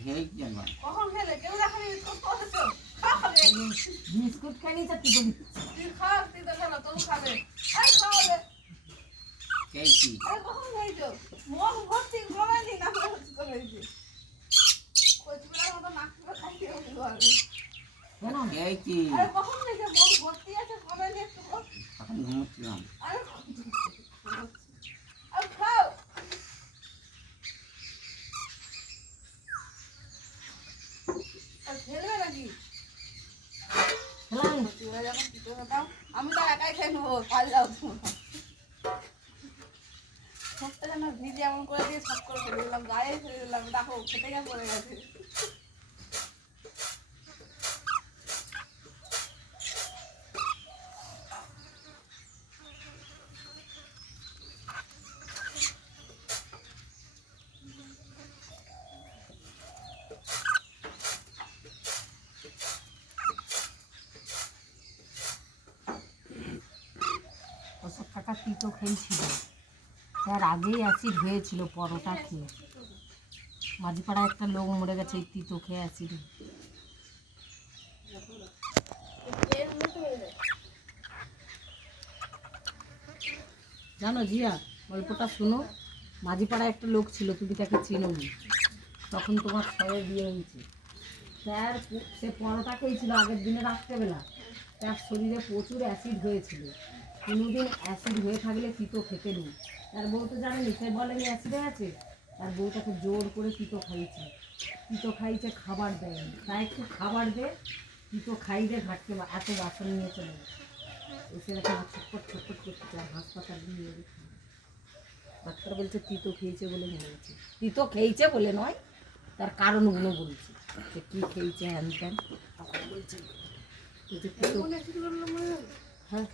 হেই জানো কখন খেলে কেউ দেখানি বিস্কুট খাওয়াছো খাবে বিস্কুট খাই নিয়ে তুই তুই খা তুই তো খেলো তোর খাবে আরে খাওয়াবে খেয়েছি আরে কখন খাইছো মুখ ভর্তি গলায় নি না করেছি কচুলার মতো নাক করে খাইতে হবে কেন খেয়েছি আরে কখন খাইছো মুখ ভর্তি আছে গলায় নি একটু এখন ঘুমোচ্ছিলাম আরে আরে খাও আর খেলবে নাকি খেলাম কচুলা যখন পিঠে খেতাম আমি তো একাই খেয়ে নেবো কাল যাও তোমরা সবটা যেন ভিজে এমন করে দিয়ে সাফ করে ফেলে দিলাম গায়ে ফেলে দিলাম দেখো খেতে গিয়ে পড়ে গেছে ওসব টাকা তিতো খেয়েছিল তার আগেই অ্যাসিড হয়েছিল পরোটা খেয়ে মাঝিপাড়ায় একটা লোক মরে গেছে এই তিতো খেয়ে অ্যাসিড জানো জিয়া গল্পটা শুনো মাঝিপাড়ায় একটা লোক ছিল তুমি তাকে চিনো নি তখন তোমার ছয়ে বিয়ে হয়েছে তার সে পরোটা খেয়েছিল আগের দিনে রাত্রেবেলা তার শরীরে প্রচুর অ্যাসিড হয়েছিল কোনোদিন অ্যাসিড হয়ে থাকলে তিতো খেতে নেই তার বউ তো জানেনি সে বলেনি অ্যাসিড আছে তার বউ তাকে জোর করে তিতো খাইছে খাবার দেয়নি তাই একটু খাবার দে তিতো খাই দে ঘাটকে এত বাসন নিয়ে চলে এসে দেখে ছটপট করছে আর হাসপাতাল নিয়ে গেছে ডাক্তার বলছে তিতো খেয়েছে বলে মরে গেছে তিতো খেয়েছে বলে নয় তার কারণগুলো বলছে যে কী খেয়েছে হ্যান ত্যান বলছে তিতো হ্যাঁ